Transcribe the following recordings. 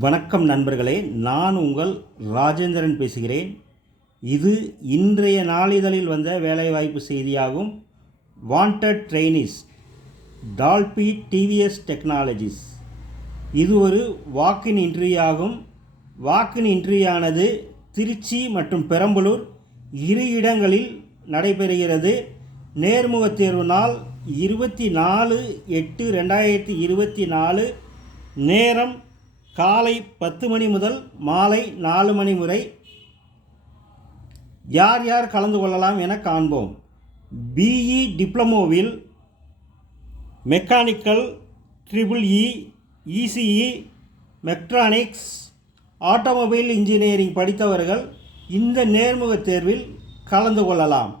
வணக்கம் நண்பர்களே, நான் உங்கள் ராஜேந்திரன் பேசுகிறேன். இது இன்றைய நாளிதழில் வந்த வேலைவாய்ப்பு செய்தியாகும். Wanted trainees, Dolby TVS Technologies. இது ஒரு வாக்கின் இன்டர்வியூ ஆகும். வாக்கின் இன்டர்வியூயானது திருச்சி மற்றும் பெரம்பலூர் இரு இடங்களில் நடைபெறுகிறது. நேர்முகத் தேர்வு நாள் 24/8/2024. நேரம் காலை 10 மணி முதல் மாலை 4 மணி வரை. யார் யார் கலந்து கொள்ளலாம் என காண்போம். பிஇ டிப்ளமோவில் mechanical, EEE, ECE, mechatronics, automobile engineering படித்தவர்கள் இந்த நேர்முகத் தேர்வில் கலந்து கொள்ளலாம்.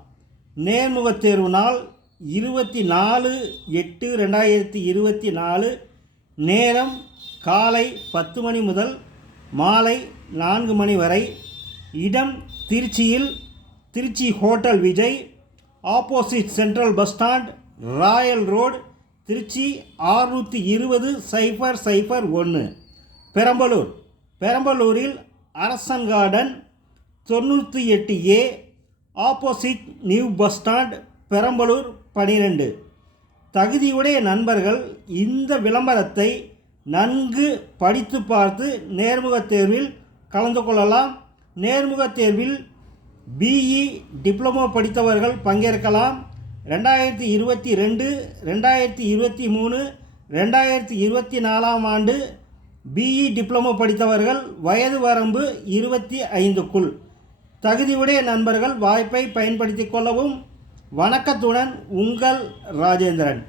நேர்முகத் தேர்வு நாள் 24/8/2024. நேரம் காலை 10 மணி முதல் மாலை 4 மணி வரை. இடம் திருச்சியில் Trichy hotel Vijay, opposite central bus stand, royal road, Trichy 620-001. பெரம்பலூரில் Arasan garden 98A, opposite new bus stand, Perambalur 12. தகுதியுடைய நண்பர்கள் இந்த விளம்பரத்தை நன்கு படித்து பார்த்து நேர்முகத் தேர்வில் கலந்து கொள்ளலாம். நேர்முகத் தேர்வில் பிஇ டிப்ளமோ படித்தவர்கள் பங்கேற்கலாம். 2022, 2023, 2024 ஆண்டு பிஇ டிப்ளமோ படித்தவர்கள் வயது வரம்பு 25க்குள். தகுதியுடைய நண்பர்கள் வாய்ப்பை பயன்படுத்தி கொள்ளவும். வணக்கத்துடன் உங்கள் ராஜேந்திரன்.